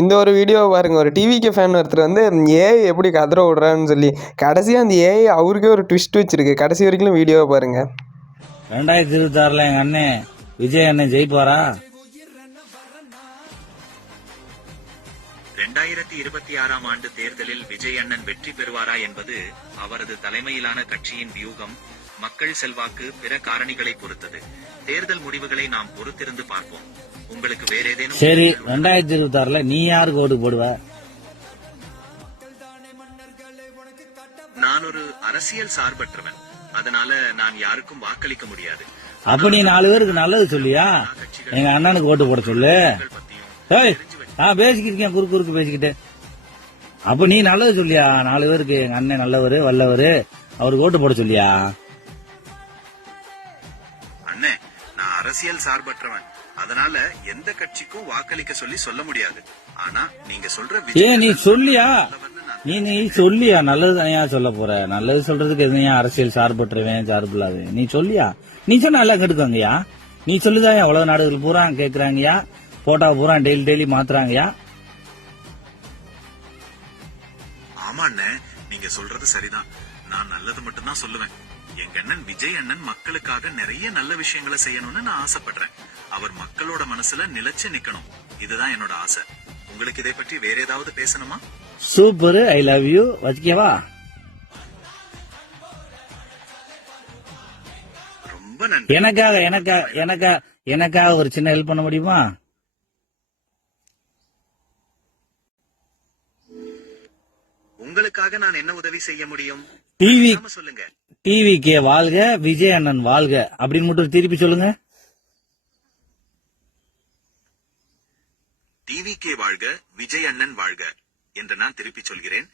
இந்த ஒரு வீடியோ பாருங்க. ஒரு டிவிக்கு ஃபேன் ஒருத்தர் வந்து ஏஐ எப்படி கதற விடுறான்னு சொல்லி கடைசியாக அந்த ஏஐ அவருக்கே ஒரு ட்விஸ்ட் வச்சிருக்கு. கடைசி வரைக்கும் வீடியோவை பாருங்க. 2026 எங்க அண்ணன் விஜய் அண்ணன் ஜெயிப்பாரா? 2026 ஆண்டு தேர்தலில் விஜய் அண்ணன் வெற்றி பெறுவாரா என்பது அவரது தலைமையிலான கட்சியின் வியூகம், மக்கள் செல்வாக்கு, பிற காரணிகளை பொறுத்தது. தேர்தல் முடிவுகளை நாம் பொறுத்திருந்து பார்ப்போம். உங்களுக்கு வேற ஏதேனும் சரி, 2026 நீ யாருக்கு ஓட்டு போடுவ? நான் ஒரு அரசியல் சார்பற்றவன், அதனால நான் யாருக்கும் வாக்களிக்க முடியாது. அப்ப நீ 4 பேருக்கு நல்லது சொல்லியா? எங்க அண்ணனுக்கு ஓட்டு போட சொல்லு. நான் பேசிக்கிருக்கேன், குறுக்கு பேசிக்கிட்டு. அப்ப நீ நல்லது சொல்லியா? 4 பேருக்கு எங்க அண்ணன் நல்லவரு வல்லவரு, அவருக்கு ஓட்டு போட சொல்லியா? அண்ணே, நான் அரசியல் சார்பற்றவன், அதனால எந்த கட்சிக்கும் வாக்களிக்க சொல்லி சொல்ல முடியாது. ஆனா நீங்க சொல்ற நீ சொல்லியா? நீ சொல்லியா? நல்லது தானே சொல்ல போற. நல்லது சொல்றதுக்கு எதுவும் அரசியல் சார்பற்றவன் சார்பு இல்லாத நீ சொல்லியா? நீ சொன்னா எல்லாம் கெடுக்காங்கயா. நீ சொல்லுதான் உலக நாடுகள் பூரா கேக்குறாங்கயா, போட்டோ பூரா டெய்லி மாத்துறாங்கயா. ஆமா அண்ணே, நீங்க சொல்றது சரிதான். நான் நல்லது மட்டும் தான் சொல்லுவேன். எங்க அண்ணன் விஜய் அண்ணன் மக்களுக்காக நிறைய நல்ல விஷயங்களை செய்யணும்னு நான் ஆசைப்படுறேன். அவர் மக்களோட மனசுல நிலைச்சு நிக்கணும், இதுதான் என்னோட ஆசை. உங்களுக்கு இதை பற்றி வேற ஏதாவது பேசணுமா? Super, I love you. வச்சுக்கவா? ரொம்ப நன்றி. எனக்காக ஒரு சின்ன ஹெல்ப் பண்ண முடியுமா? உங்களுக்காக நான் என்ன உதவி செய்ய முடியும்? சொல்லுங்க. டிவிக்கே வாழ்க, விஜய் அண்ணன் வாழ்க அப்படின்னு மட்டும் திருப்பி சொல்லுங்க. டிவிக்கே வாழ்க, விஜய் அண்ணன் வாழ்க என்று நான் திருப்பி சொல்கிறேன்.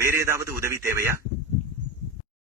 வேற ஏதாவது உதவி தேவையா?